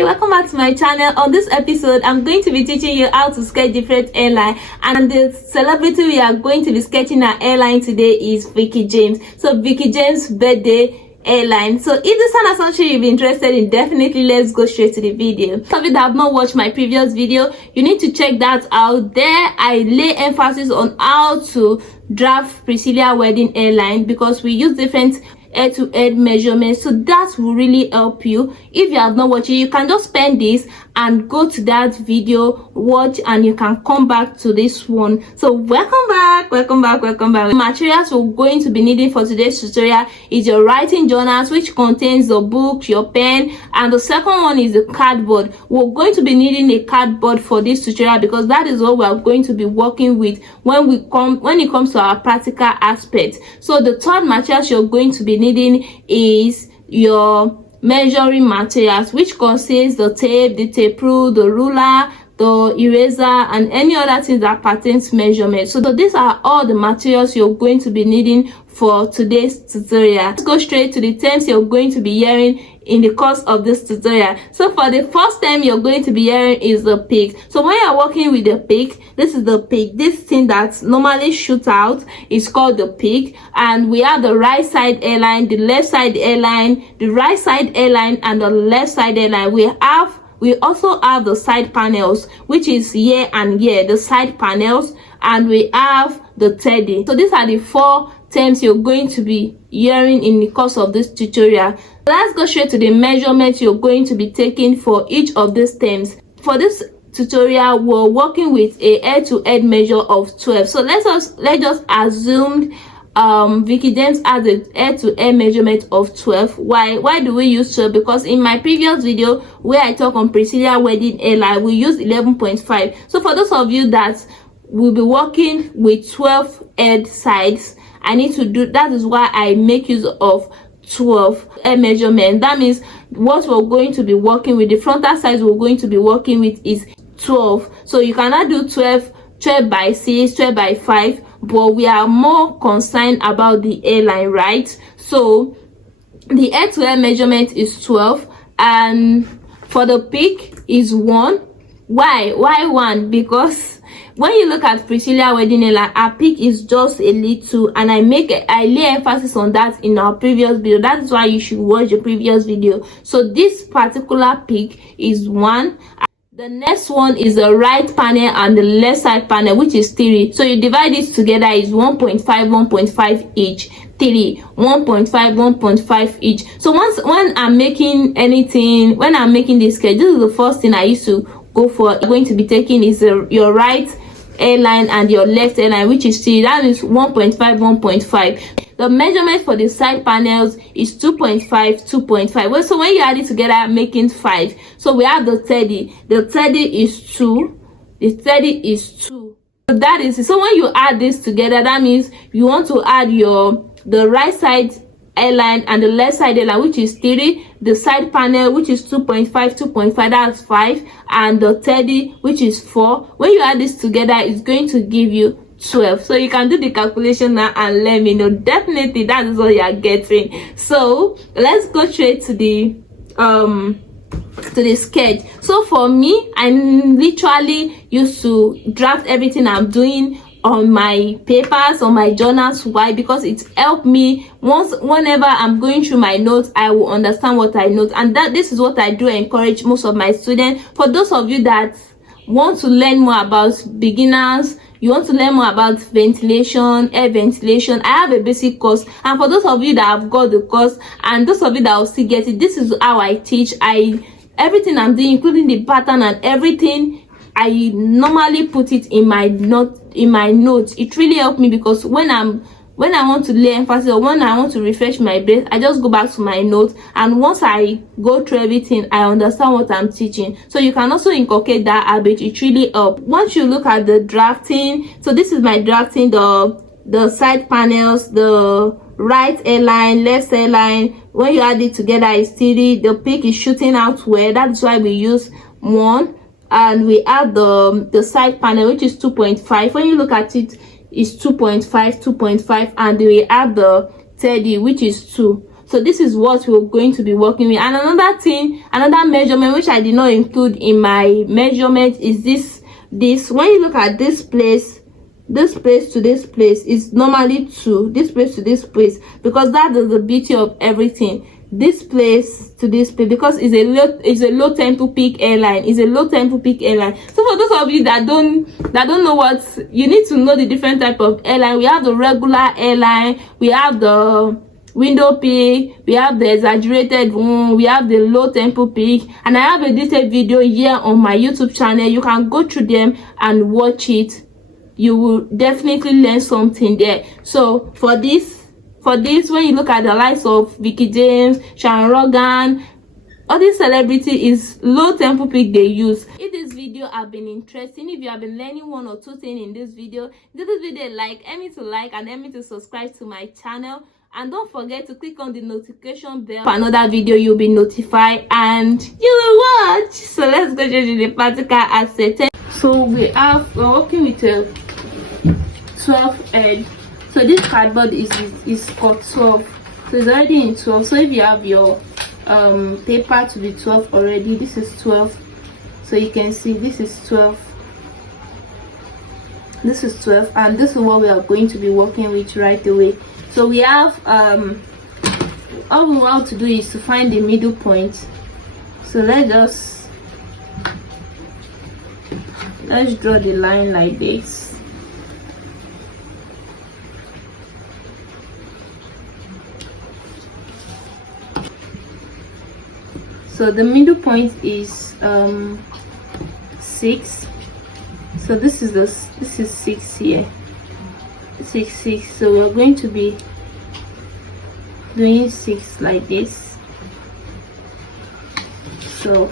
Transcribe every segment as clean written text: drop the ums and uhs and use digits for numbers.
Hi, welcome back to my channel. On this episode, I'm going to be teaching you how to sketch different hairline, and the celebrity we are going to be sketching her hairline today is Vicky James. So Vicky James' birthday hairline. So if this one is something you'll be interested in, definitely let's go straight to the video. Some of you that have not watched my previous video, you need to check that out. There I lay emphasis on how to draft Priscilla wedding hairline, because we use different head-to-head measurements, so that will really help you. If you have not watched it, you can just spend this and go to that video, watch, and you can come back to this one. So welcome back. The materials we're going to be needing for today's tutorial is your writing journals, which contains the book, your pen, and the second one is the cardboard. We're going to be needing a cardboard for this tutorial because that is what we are going to be working with when it comes to our practical aspect. So the third materials you're going to be needing is your measuring materials, which contains the tape, the tape rule, the ruler, the eraser, and any other things that pertains to measurement. So these are all the materials you're going to be needing for today's tutorial. Let's go straight to the terms you're going to be hearing in the course of this tutorial. So for the first term you're going to be hearing is the peak. So when you're working with the peak, this is the peak. This thing that normally shoots out is called the peak, and we have the right side hairline, the left side hairline, the right side hairline, and the left side hairline. We also have the side panels, which is here and here, the side panels, and we have the teddy. So these are the four terms you're going to be hearing in the course of this tutorial. Let's go straight to the measurements you're going to be taking for each of these terms. For this tutorial, we're working with a head-to-head measure of 12. So let's just assume Vicky James has a head-to-head measurement of 12. Why do we use 12? Because in my previous video where I talk on Priscilla wedding hairline, we used 11.5. So for those of you that will be working with 12 head sides, I need to do that. Is why I make use of 12 head measurement. That means what we're going to be working with, the frontal size we're going to be working with is 12. So you cannot do 12 by 6, 12 by 5, but we are more concerned about the hairline, right? So the head-to-head measurement is 12, and for the peak is 1. Why 1? Because when you look at Priscilla wedding hairline, our peak is just a little, and I lay emphasis on that in our previous video. That is why you should watch the previous video. So this particular peak is 1. The next one is the right panel and the left side panel, which is 3. So you divide it together is 1.5 each. 3 1.5 each. So when I'm making this sketch, this is the first thing I used to go for. You're going to be taking is your right hairline and your left hairline, which is 3. That is 1.5. The measurement for the side panels is 2.5. Well, so when you add it together, making 5. So we have the teddy. The teddy is 2. So that is, so when you add this together, that means you want to add the right side hairline and the left side hairline, which is 3, the side panel, which is 2.5, that's 5, and the teddy, which is 4. When you add this together, it's going to give you 12. So you can do the calculation now and let me know. Definitely that is what you are getting. So let's go straight to the sketch. So for me, I literally used to draft everything I'm doing on my papers, on my journals. Why? Because it helped me. Whenever I'm going through my notes, I will understand what I note, and this is what I do encourage most of my students. For those of you that want to learn more about beginners, you want to learn more about ventilation, air ventilation, I have a basic course. And for those of you that have got the course, and those of you that will still get it, this is how I teach. Everything I'm doing, including the pattern and everything, I normally put it in my notes. It really helped me, because when I want to lay emphasis, or when I want to refresh my brain, I just go back to my notes, and once I go through everything, I understand what I'm teaching. So you can also inculcate that habit. It really helps. Once you look at the drafting, so this is my drafting, the side panels, the right hairline, left hairline. When you add it together, is 3. The peak is shooting out where, that's why we use 1, and we add the side panel, which is 2.5. When you look at it, is 2.5, and we add the teddy, which is 2. So this is what we're going to be working with. And another measurement which I did not include in my measurement is this. When you look at this place to this place is normally 2, this place to this place, because that is the beauty of everything. This place to this place, because it's a low tempo peak airline. So for those of you that don't know what, you need to know the different type of airline. We have the regular airline, we have the window peak, we have the exaggerated one, we have the low tempo peak, and I have a detailed video here on my YouTube channel. You can go through them and watch it. You will definitely learn something there. So for this, when you look at the likes of Vicky James, Sharon Rogan, all these celebrity is low tempo peak they use. If this video have been interesting, if you have been learning 1 or 2 things in this video, give this video a like, help me to like, and help me to subscribe to my channel. And don't forget to click on the notification bell for another video. You'll be notified and you will watch. So let's go to the practical asset. So we're working with a 12 edge. So this cardboard is cut 12, so it's already in 12. So if you have your paper to be 12 already, this is 12. So you can see this is 12, this is 12, and this is what we are going to be working with right away. So we have all we want to do is to find the middle point. So let's draw the line like this. So the middle point is 6. So this is 6 here. 6. So we are going to be doing 6 like this. So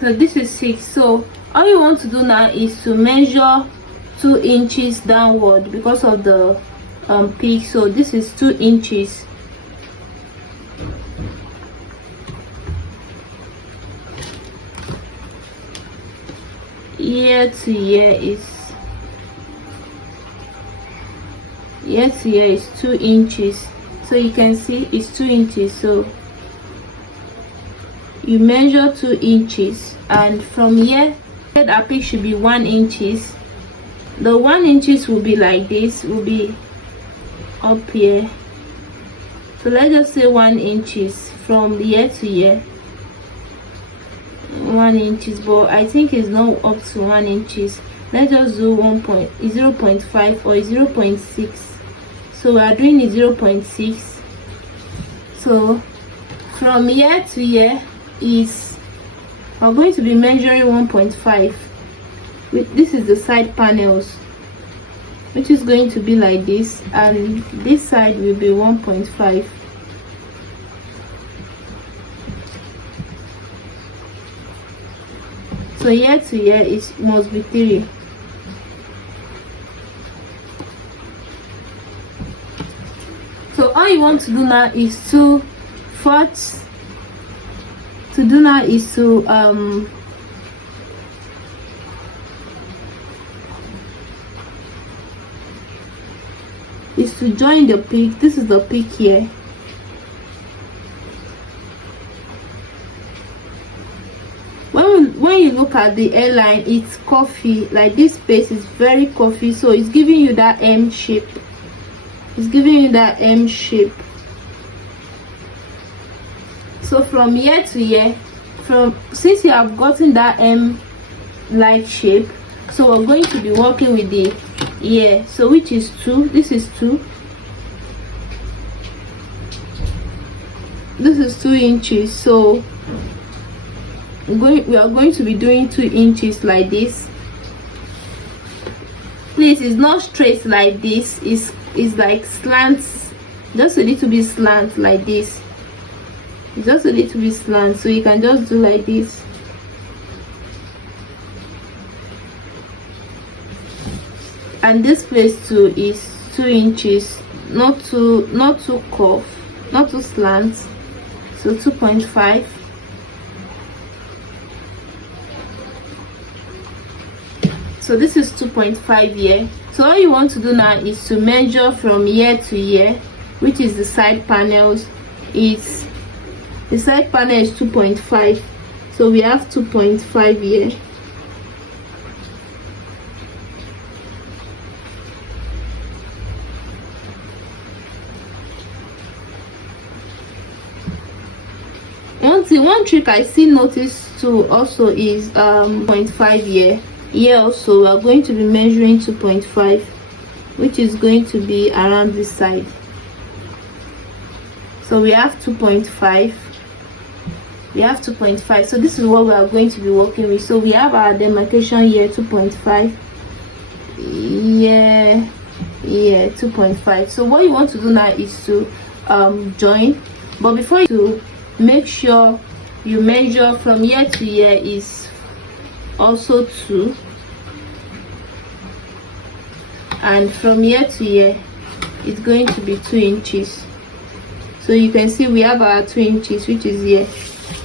this is 6. So all you want to do now is to measure 2 inches downward because of the peak. So this is 2 inches. Here to here is 2 inches. So you can see it's 2 inches. So you measure 2 inches, and from here our peak should be 1 inches. The 1 inches will be like this, will be up here. So let's just say 1 inches from here to here. 1 inches, but I think it's not up to 1 inches. Let's just do 0.5 or 0.6. So we are doing it 0.6. So from here to here is we're going to be measuring 1.5. This is the side panels, which is going to be like this, and this side will be 1.5. So here to here it must be 3. So all you want to do now is to join the peak. This is the peak here. When you look at the airline, it's coffee. Like this space is very coffee, so it's giving you that M shape. So from here to here, since you have gotten that M like shape, so we're going to be working with the ear. So which is 2. This is 2. This is 2 inches. So we are going to be doing 2 inches like this. Please, it's not straight like this. It's like slants, just a little bit slant like this. Just a little bit slant, so you can just do like this. And this place too is 2 inches, not too curve, not too slant. So 2.5. So this is 2.5 here. So all you want to do now is to measure from here to here, which is the side panels. The side panel is 2.5, so we have 2.5 here. One trick I still noticed too also is 0.5 here. Here also we are going to be measuring 2.5, which is going to be around this side. So we have 2.5. We have 2.5. So this is what we are going to be working with. So we have our demarcation here, 2.5. Yeah, 2.5. So what you want to do now is to join, but before you make sure you measure from here to here is also 2, and from here to here it's going to be 2 inches. So you can see we have our 2 inches, which is here.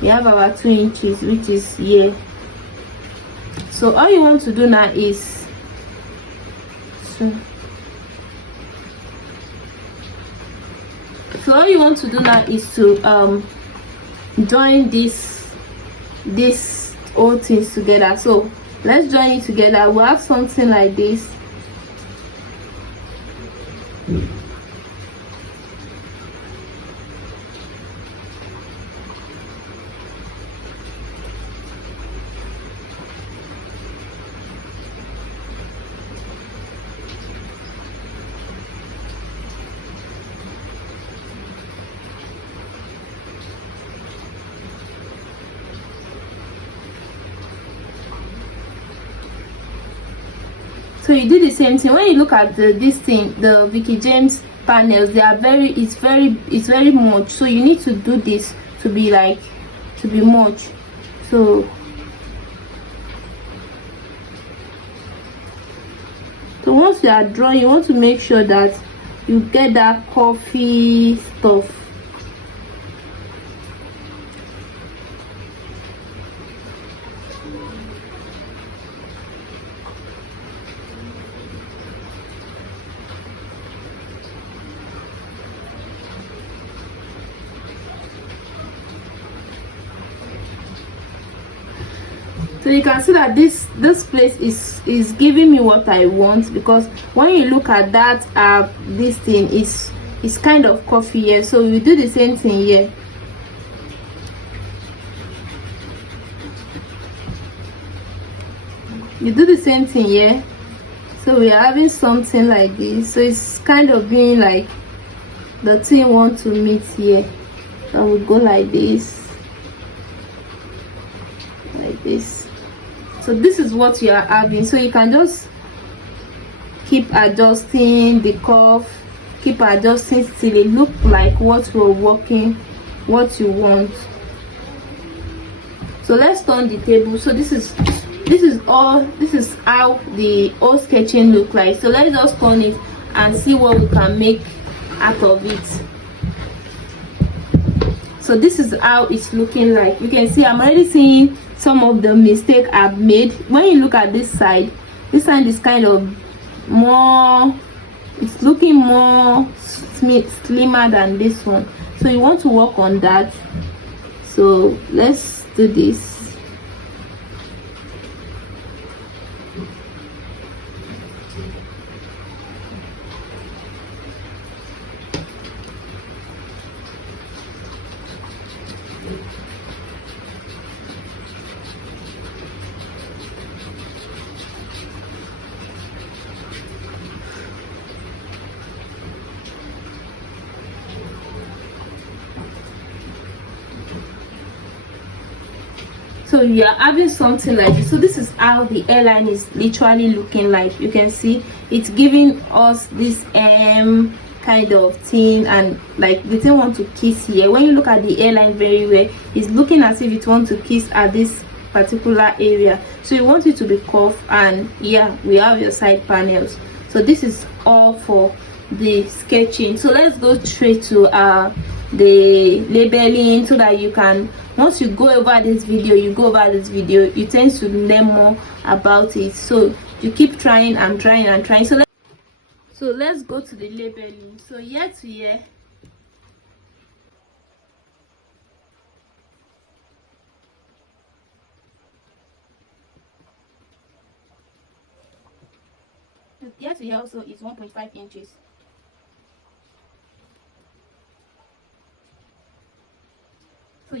We have our 2 inches, which is here. So all you want to do now is so all you want to do now is to join this all things together. So let's join it together. We'll have something like this. So you do the same thing. When you look at this thing, the Vicky James panels, they are it's very much. So you need to do this to be much. So once you are drawing, you want to make sure that you get that coffee stuff. So you can see that this place is giving me what I want, because when you look at that this thing is kind of coffee here. So we do the same thing here. You do the same thing here. So we're having something like this. So it's kind of being like the thing want to meet here. So we go like this. Like this. So this is what you are having. So you can just keep adjusting the curve, keep adjusting till it look like what we're working, what you want. So let's turn the table. So this is how the whole sketching look like. So let's just turn it and see what we can make out of it. So this is how it's looking like. You can see I'm already seeing some of the mistake I've made. When you look at this side is kind of more, it's looking more slimmer than this one. So you want to work on that. So let's do this. So you are having something like this. So this is how the hairline is literally looking like. You can see it's giving us this kind of thing, and like the thing want to kiss here. When you look at the hairline very well, it's looking as if it wants to kiss at this particular area. So you want it to be curved, and yeah, we have your side panels. So this is all for the sketching. So let's go straight to the labeling, so that you can, once you go over this video, you tend to learn more about it. So you keep trying and trying and trying. So let's go to the labeling. So here to here, also is 1.5 inches. So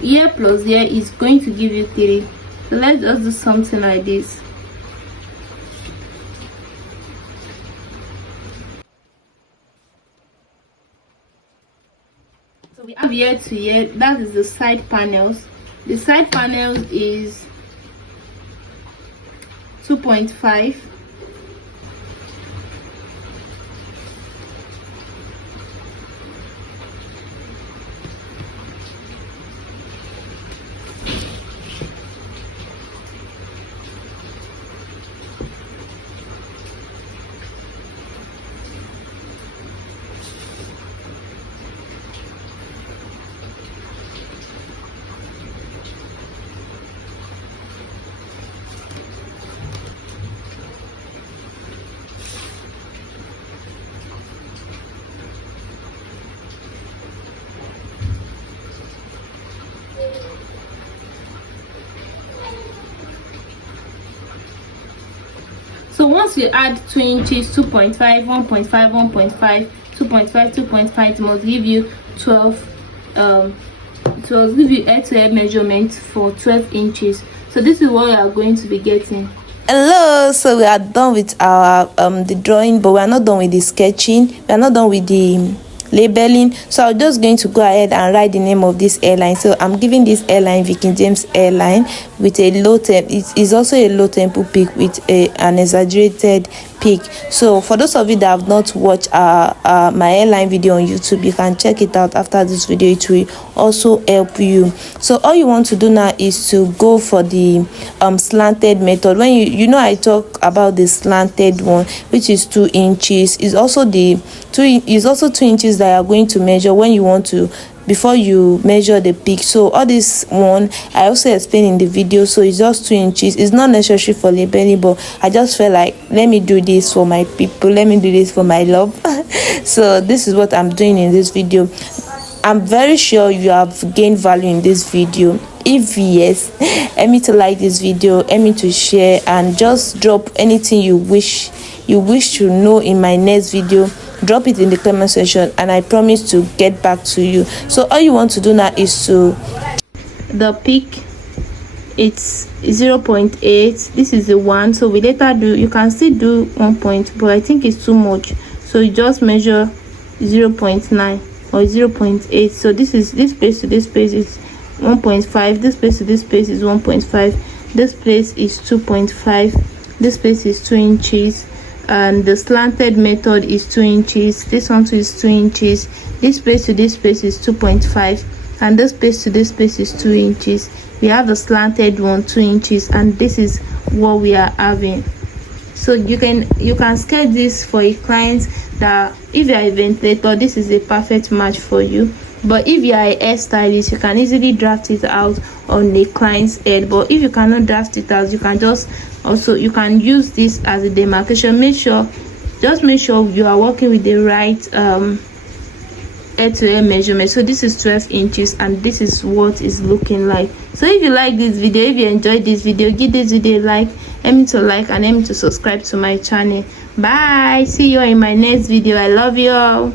here plus here is going to give you 3. So let's just do something like this. So we have here to here, that is the side panels. The side panels is 2.5. So once you add 2 inches, 2.5, 1.5, 1.5, 2.5, 2.5, it must give you 12. It will give you head-to-head measurement for 12 inches. So this is what we are going to be getting. Hello, so we are done with our the drawing, but we are not done with the sketching. We are not done with the labeling. So I'm just going to go ahead and write the name of this airline. So I'm giving this airline Vicky James airline with a low temp. It is also a low tempo peak with an exaggerated peak. So for those of you that have not watched my airline video on YouTube, you can check it out after this video. It will also help you. So all you want to do now is to go for the slanted method. When you know I talk about the slanted one, which is 2 inches, is also 2 inches that you are going to measure when you want to, before you measure the peak. So all this one I also explain in the video. So it's just 2 inches. It's not necessary for labeling, but I just felt like, let me do this for my people, let me do this for my love. So this is what I'm doing in this video. I'm very sure you have gained value in this video. If yes, help me to like this video, help me to share, and just drop anything you wish to know in my next video. Drop it in the comment section and I promise to get back to you. So all you want to do now is to the peak, it's 0.8. this is the one. So we later do, you can still do 1 point, but I think it's too much, so you just measure 0.9 or 0.8. so this place to this place is 1.5, this place to this place is 1.5, this place is 2.5, this place is 2 inches, and the slanted method is 2 inches. This one too is 2 inches. This place to this place is 2.5, and this place to this place is 2 inches. We have the slanted one, 2 inches, and this is what we are having. So you can sketch this for a client that, if you are a ventilator, this is a perfect match for you. But if you are a hairstylist, you can easily draft it out on a client's head. But if you cannot draft it out, you can just you can use this as a demarcation. Just make sure you are working with the right head-to-head measurement. So this is 12 inches and this is what it's looking like. So if you like this video, if you enjoyed this video, give this video a like, help me to like, and help me to subscribe to my channel. Bye, see you in my next video. I love you all.